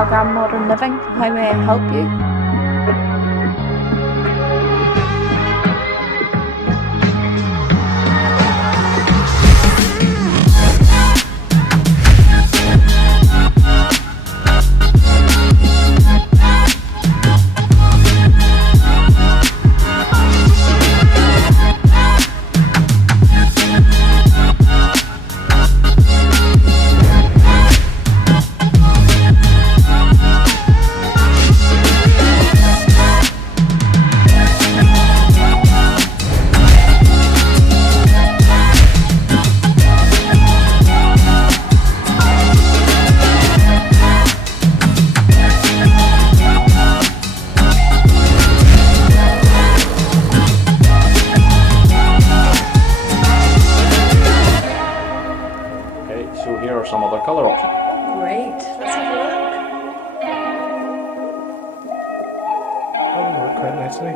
Algram Modern Living. How may I help you? So here are some other colour options. Great. Let's have a look. That would work quite nicely.